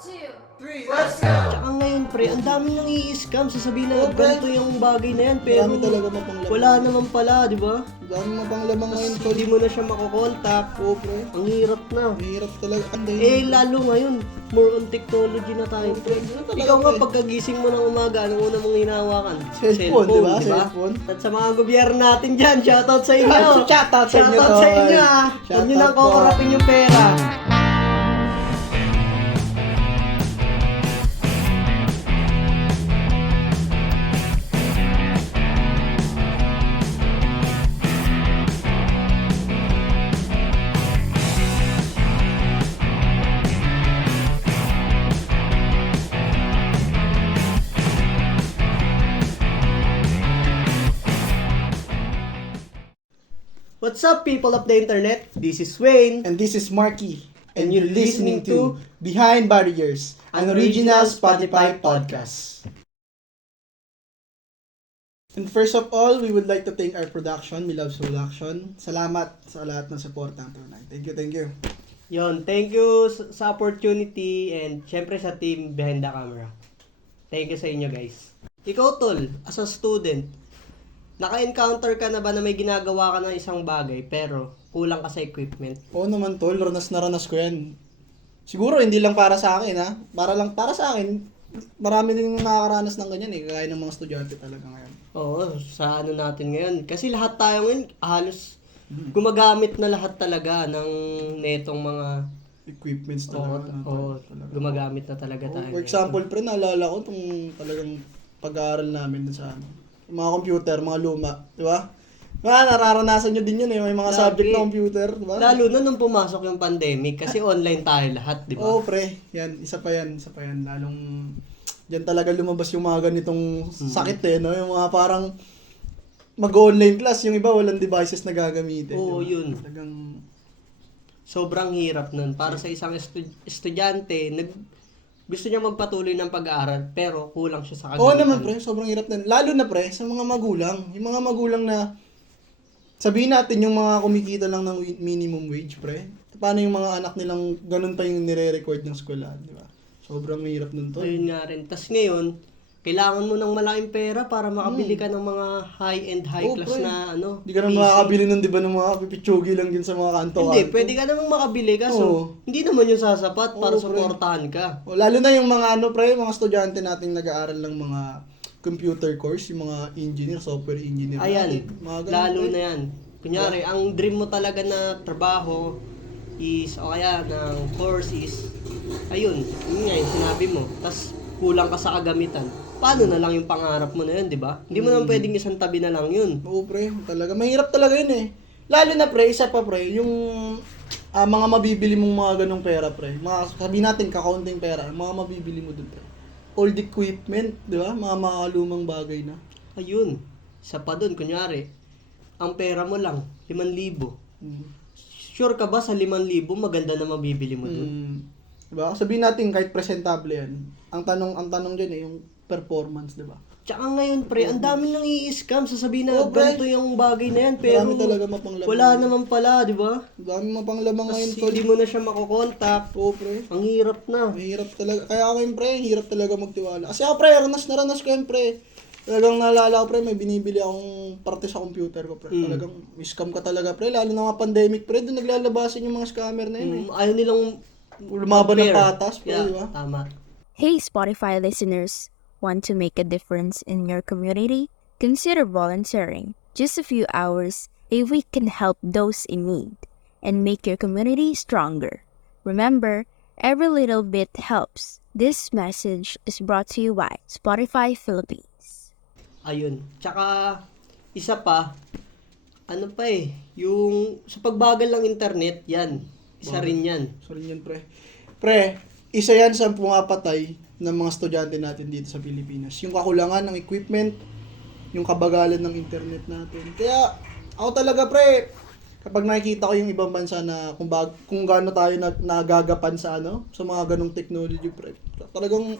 two, Three, let's go! Tsaka ngayon pre, ang dami nang i-scam. Sasabihin na ganito yung bagay na yan. Pero Marami talaga mapanglaman. wala naman pala, di ba? Dami mapanglaman ngayon, Tapos tol. hindi mo na siya makokontak. Oo, pre. Ang hirap na. Mahirap talaga. Lalo ngayon, more on technology na tayo, pre. talaga, Ikaw nga, pre. pagkagising mo ng umaga, anong una mong hinahawakan? Cellphone, di ba? Cellphone. At sa mga gobyerno natin dyan, shoutout sa inyo. Shoutout sa inyo, Shoutout sa tol. inyo, ah. Huwag nyo nang Shoutout po. kukurapin yung pera. What's up, people of the internet? This is Wayne. And this is Marky. And you're listening to Behind Barriers, an original Spotify podcast. And first of all, we would like to thank our production, Milabs Production. Salamat sa lahat ng support ng tunay. Thank you. Yon, thank you sa opportunity and syempre sa team behind the camera. Thank you sa inyo, guys. Ikaw, Tol, as a student, naka-encounter ka na ba na may ginagawa ka ng isang bagay pero kulang ka sa equipment? Oo naman, tol. Ranas na ranas ko yan. Siguro, hindi lang para sa akin, ha? Para sa akin, marami din nakakaranas ng ganyan, eh. Kaya ng mga estudyante talaga ngayon. Oo, sa ano natin ngayon. Kasi lahat tayo ngayon, halos gumagamit na lahat talaga ng netong mga Equipments talaga. Talaga. gumagamit na talaga tayo. For example, pre, naalala ko itong talagang pag-aaral namin dun sa ano. Yung mga computer, mga luma, di ba? Nararanasan nyo din yun eh, may mga Lagi. subject na computer, di ba? Lalo na nung pumasok yung pandemic kasi online tayo lahat, di ba? Oo, pre, isa pa yan. Lalong, dyan talaga lumabas yung mga ganitong sakit eh, no? Yung mga parang mag-online class, yung iba walang devices na gagamitin. Oo, di ba? yun. Talagang, Sobrang hirap nun. Para sa isang estudyante, gusto niya magpatuloy ng pag-aaral pero kulang siya sa oo kagamitan. naman pre, sobrang hirap na. Lalo na pre, sa mga magulang. Yung mga magulang na, sabihin natin yung mga kumikita lang ng minimum wage pre. Paano yung mga anak nilang ganun pa yung nire-record ng eskwelahan, di ba? Sobrang mahirap nun to. Ayun nga rin. Tas ngayon, kailangan mo ng malaking pera para makabili ka ng mga high-end, high-class pre. na ano. Hindi ka na PC. makakabili nun, di ba, ng mga pipitsugi lang din sa mga kanto. Hindi, pwede ka namang makabili kaso Oo. hindi naman yung sasapat para Oo, pre. suportahan ka. O, lalo na yung mga ano pre, mga estudyante nating nag-aaral ng mga computer course, yung mga engineer, software engineer. Ayan, mga ganun, lalo pre. na yan. Kunyari, ang dream mo talaga na trabaho is, o kaya ng course is, ayun, yun nga yung sinabi mo. Tapos kulang ka sa kagamitan. Paano na lang yung pangarap mo na yun, di ba? Hindi mo naman pwedeng isang tabi na lang yun. Oo pre, talaga. Mahirap talaga yun eh. Lalo na pre, isa pa pre, yung mga mabibili mong mga ganong pera pre. Mga, sabihin natin, kakaunting pera, mga mabibili mo dun pre. Old equipment, di ba? Mga lumang bagay na. Ayun, isa pa dun, kunyari, ang pera mo lang, 5,000. Mm. Sure ka ba sa 5,000 maganda na mabibili mo dun? Diba? Sabihin natin kahit presentable yan. Ang tanong diyan eh yung performance, 'di ba? Tsaka ngayon pre, ang dami nang i-scam. Sasabihin na Oo, pre. ganito yung bagay na yan, pero Marami talaga mapanglaman. wala naman pala, di ba? Dami mapanglamang ngayon, Kasi tol. hindi mo na siya makokontak. Oo, pre. Ang hirap na. Mahirap talaga. Kaya ako yung pre, hirap talaga magtiwala. Kasi ako pre, ranas ko yung pre. Talagang naalala ko pre, may binibili akong parte sa computer ko pre. Talagang scam ka talaga pre. Lalo na mga pandemic pre, doon naglalabasan yung mga scammer na yun eh. Ayaw nilang Lumaban ng compare. patas pre, Yeah, di ba? tama. Hey, Spotify listeners! Want to make a difference in your community? Consider volunteering. Just a few hours a week can help those in need and make your community stronger. Remember, every little bit helps. This message is brought to you by Spotify Philippines. Ayun. Tsaka, isa pa, ano pa eh, yung sa pagbagal ng internet, yan. Isa rin yan. Sorry yan, pre. Pre, isa yan sa pumapatay ng mga estudyante natin dito sa Pilipinas. Yung kakulangan ng equipment, yung kabagalan ng internet natin. Kaya, ako talaga, pre, kapag nakikita ko yung ibang bansa na kung gaano tayo nagagapan sa sa mga ganong technology, pre, talagang,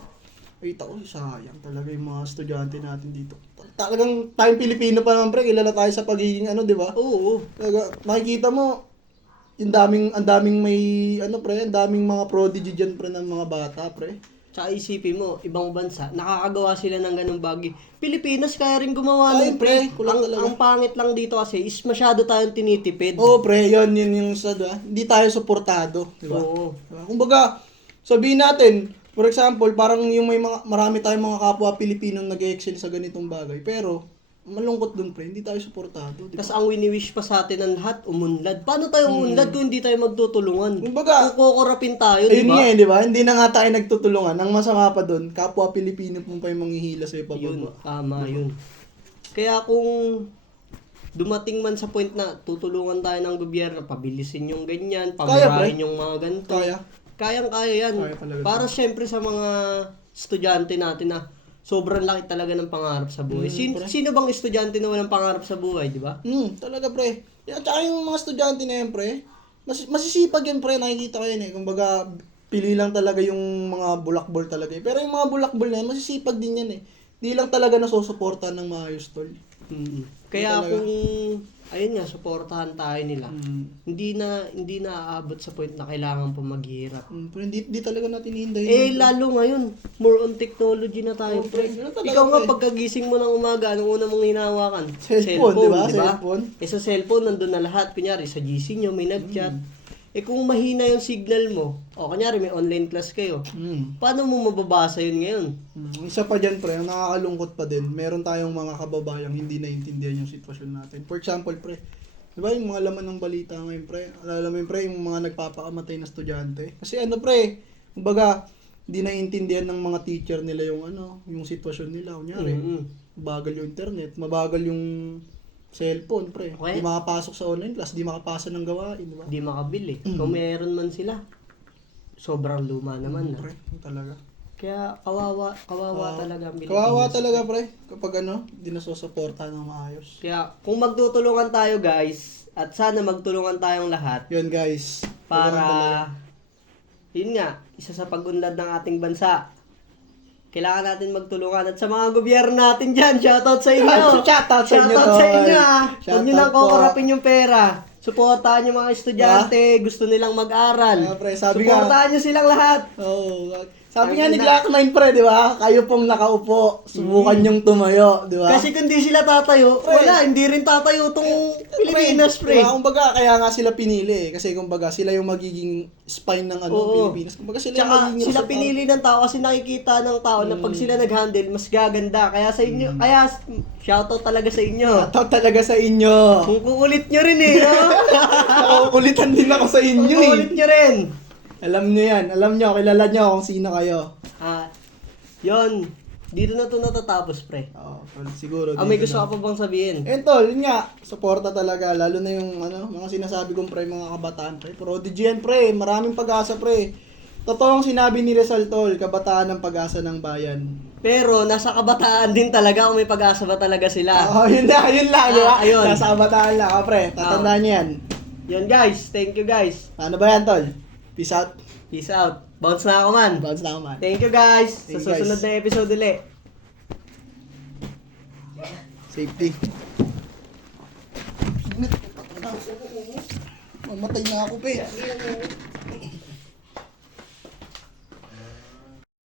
sayang talaga yung mga estudyante natin dito. Talagang tayong Pilipino pa naman, pre, kilala tayo sa pagiging di ba? Oo. Talaga, makikita mo, ang daming may, ano pre, ang daming mga prodigy dyan pre ng mga bata pre. Tsaka isipin mo, ibang bansa, nakakagawa sila ng ganung bagay. Pilipinas, kaya rin gumawa Kaya, ng pre, kulang talaga. ang pangit lang dito kasi is masyado tayong tinitipid. Oo pre, yun yung sa, diba? Hindi tayo suportado, di ba? Oo. Diba? Kumbaga, sabihin natin, for example, parang yung may mga, marami tayong mga kapwa Pilipinong nag-excel sa ganitong bagay, pero malungkot dun pre, hindi tayo suportado. Diba? Tapos ang wini-wish pa sa atin ng lahat, umunlad. Paano tayo umunlad kung hindi tayo magtutulungan? Kumbaga, Kung kukurapin tayo, di ayun ba? nga eh, di ba? Hindi na nga tayo nagtutulungan. Ang masama pa dun, kapwa Pilipino po pa yung manghihila sa Yun, ipababa. tama yun. Kaya kung dumating man sa point na tutulungan tayo ng gobyerno, pabilisin yung ganyan, Kaya, pamurahin pre. yung mga ganito. Kaya. Kayang-kaya yan. Kaya talaga. Para syempre sa mga estudyante natin na sobrang laki talaga ng pangarap sa buhay. Sino bang estudyante na walang pangarap sa buhay, di ba? Talaga pre. At saka yung mga estudyante na yan pre, masisipag yan pre, nakikita ko yan eh. Kumbaga, pili lang talaga yung mga bulakbol talaga eh. Pero yung mga bulakbol na yan, masisipag din yan eh. Hindi lang talaga nasusuporta ng maayos tol. Kaya talaga. kung ayun nga, suportahan tayo nila. Hindi na aabot sa point na kailangan pa maghirap. Pero hindi talaga natin hihindahin. Eh, lalo ngayon, more on technology na tayo, Oo, pre. ganun talaga, Ikaw nga, pre. pagkagising mo ng umaga, anong una mong hinahawakan? Cellphone, di ba? Cellphone. Eh, sa cellphone, nandun na lahat. Kunyari, sa GC nyo, may nag-chat. Eh, kung mahina yung signal mo, o kunyari, may online class kayo, paano mo mababasa yun ngayon? Isa pa dyan pre, ang nakakalungkot pa din, meron tayong mga kababayang hindi naintindihan yung sitwasyon natin. For example pre, di ba yung mga laman ng balita ngayon pre, alala mo yun pre, yung mga nagpapakamatay na estudyante. Kasi ano pre, kumbaga, hindi naiintindihan ng mga teacher nila yung yung sitwasyon nila. Kunyari, bagal yung internet, mabagal yung cellphone pre. Okay. Di makapasok sa online class, di makapasa ng gawain, di ba? Hindi makabili. Kung meron man sila, sobrang luma naman na. Pre, talaga. Kaya kawawa talaga ang Pilipinas. Kawawa talaga pre, kapag di nasusuporta ng maayos. Kaya kung magtutulungan tayo guys, at sana magtulungan tayong lahat Yun guys. Tulungan talaga. para, yun nga, isa sa pag-unlad ng ating bansa. Kailangan natin magtulungan. At sa mga gobyerno natin dyan, shoutout sa inyo. Shoutout sa inyo, Shoutout sa tol. inyo ah. Huwag nyo nang Shoutout po. kukurapin yung pera. Suportahan yung mga estudyante, gusto nilang mag-aral. Kaya, pre, sabi nga- Suportahan nyo silang lahat. Oo. Sabi Ang nga ni ina- Glock 9 pre, di ba? Kayo pong nakaupo, subukan yung tumayo, di ba? Kasi kung di sila tatayo, Pre. wala, hindi rin tatayo tong Pilipinas, pre. Diba? Kumbaga, kaya nga sila pinili eh. Kasi kumbaga, sila yung magiging spine ng Oo. Pilipinas. Kumbaga, sila yung Tsaka magiging sila resultado. pinili ng tao kasi nakikita ng tao na pag sila nag-handle, mas gaganda. Kaya sa inyo, kaya shoutout talaga sa inyo. Shoutout talaga sa inyo. Kung kukulit nyo rin eh, no? Nakukulitan din ako sa inyo Kung kukulit eh. nyo rin. Alam nyo yan. Alam nyo, kilala nyo kung sino kayo. Yon, dito na to natatapos, pre. Oo, siguro. May dito gusto na. ka pa bang sabihin? Tol, yun nga, suporta talaga, lalo na yung mga sinasabi kong pre, mga kabataan pre, prodigy yan pre, maraming pag-asa pre. Totoo ang sinabi ni Rizal Tol, kabataan ng pag-asa ng bayan. Pero nasa kabataan din talaga kung may pag-asa ba talaga sila. Oo, yun lang, di ba? ayun. Nasa kabataan lang, pre, tatandaan niyo yan. Yon guys, thank you guys. Ano ba yan, Tol? Peace out. Peace out. Bounce na ako man. Bounce na ako, man. Thank you guys. Thank Sa you, susunod guys. na episode ulit. Safety. Mamatay na ako, pe.